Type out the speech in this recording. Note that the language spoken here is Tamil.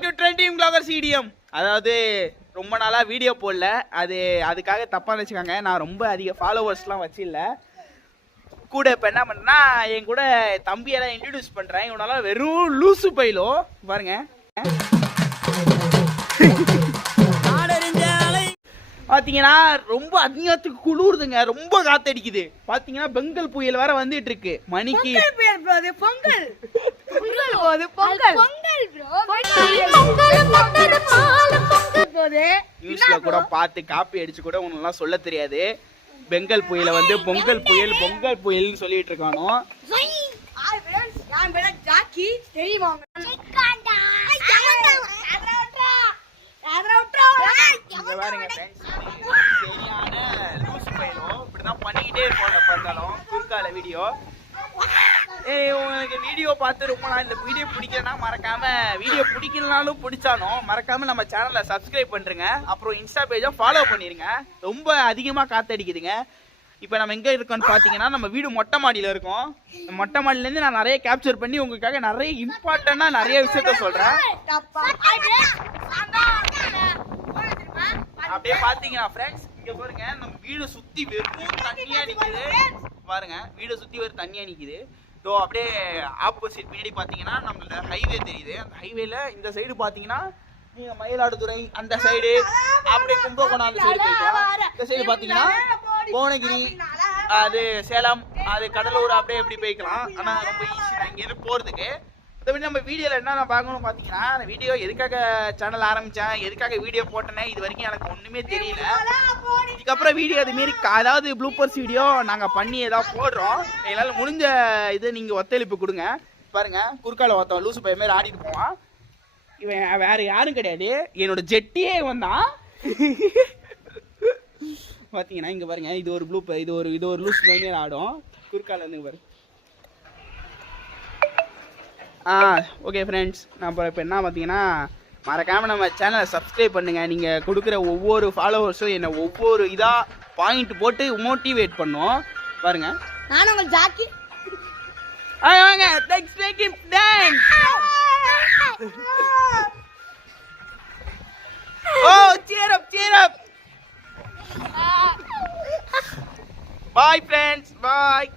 Back to trending vlogger CDM. அதாவது ரொம்ப நாளா வீடியோ போடல, அதுக்காக தப்பா நினைச்சுக்காங்க. நான் ரொம்ப அதிக ஃபாலோவர்ஸ்லாம் வச்சில்ல. கூட இப்போ என்ன பண்ணேன்னா என் கூட தம்பியெல்லாம் இன்ட்ரடியூஸ் பண்ணுறேன். இவனால வெறும் லூசு பைலோ பாருங்க. பார்த்தீங்கன்னா ரொம்ப அதிகத்துக்கு குளிருதுங்க, ரொம்ப காத்தடிக்குது. பார்த்தீங்கன்னா பெங்கல் புயல் வேற வந்துட்டு இருக்கு. மணிக்கு நியூஸ்ல கூட பார்த்து காப்பி அடிச்சு கூட உன்னெல்லாம் சொல்ல தெரியாது. பெங்கல் புயல வந்து பொங்கல் புயல்னு சொல்லிட்டு இருக்கானோ. இப்படிதான் பண்ணிக்கிட்டே இருப்போம் குறுக்கால வீடியோ. உங்களுக்கு வீடியோ பார்த்து ரொம்ப நாள் இந்த வீடியோ பிடிக்கலன்னா மறக்காம, வீடியோ பிடிக்கலனாலும் பிடிச்சாலும் மறக்காம நம்ம சேனலை சப்ஸ்கிரைப் பண்ணுங்க. அப்புறம் இன்ஸ்டா பேஜை ஃபாலோ பண்ணிருங்க. ரொம்ப அதிகமா காத்தடிக்குதுங்க. இப்போ நம்ம எங்க இருக்கோம்னு பாத்தீங்கன்னா நம்ம வீடு மொட்டை மாடியில இருக்கோம். மொட்டை மாடியில இருந்து நான் நிறைய கேப்சர் பண்ணி உங்களுக்காக நிறைய இம்பார்ட்டன்டா நிறைய விஷயத்த சொல்றேன். அப்படியே பாத்தீங்கன்னா ஃப்ரெண்ட்ஸ் இங்க பாருங்க, நம்ம வீடு சுத்தி வெறும் தண்ணியா நிக்குது. பாருங்க வீடு சுத்தி வெறும் தண்ணியா நிக்குது. ஸோ அப்படியே ஆப்போசிட் பின்னாடி பார்த்தீங்கன்னா நம்மளோட ஹைவே தெரியுது. அந்த ஹைவேல இந்த சைடு பார்த்தீங்கன்னா நீங்கள் மயிலாடுதுறை அந்த சைடு, அப்படியே கும்பகோணம் அந்த சைடு போய்க்கலாம். இந்த சைடு பார்த்தீங்கன்னா புவனகிரி, அது சேலம், அது கடலூர், அப்படியே எப்படி போய்க்கலாம். ஆனால் ரொம்ப ஈஸி தான் இங்கேருந்து போகிறதுக்கு. மற்றபடி நம்ம வீடியோவில் என்ன பார்க்கணும்னு பார்த்தீங்கன்னா, அந்த வீடியோ எதுக்காக சேனல் ஆரம்பித்தேன், எதுக்காக வீடியோ போட்டேனே இது வரைக்கும் எனக்கு ஒன்றுமே தெரியல. இதுக்கப்புறம் வீடியோ அதுமாரி அதாவது ப்ளூப்பர்ஸ் வீடியோ நாங்கள் பண்ணி ஏதாவது போடுறோம். எங்களால் முடிஞ்ச இது நீங்கள் ஒத்துழைப்பு கொடுங்க. பாருங்கள் குறுக்கால ஒருத்தன் லூசு பையன் மாரி ஆடிட்டு போவான். இவன் வேறு யாரும் கிடையாது, என்னோட ஜெட்டியே வந்தான். பார்த்தீங்கன்னா இங்கே பாருங்க, இது ஒரு இது ஒரு லூசு பையன் மாரி ஆடும். குறுக்கால இருந்து பாருங்க. ஓகே ஃப்ரெண்ட்ஸ், நான் இப்போ என்ன பார்த்தீங்கன்னா மறக்காமல் நம்ம சேனலை சப்ஸ்கிரைப் பண்ணுங்கள். நீங்கள் கொடுக்குற ஒவ்வொரு ஃபாலோவர்ஸும் என்னை ஒவ்வொரு இதாக பாயிண்ட் போட்டு மோட்டிவேட் பண்ணும். பாருங்கள் நான் உங்கள் ஜாக்கி. வாங்க thanks. cheer up. Bye friends, bye.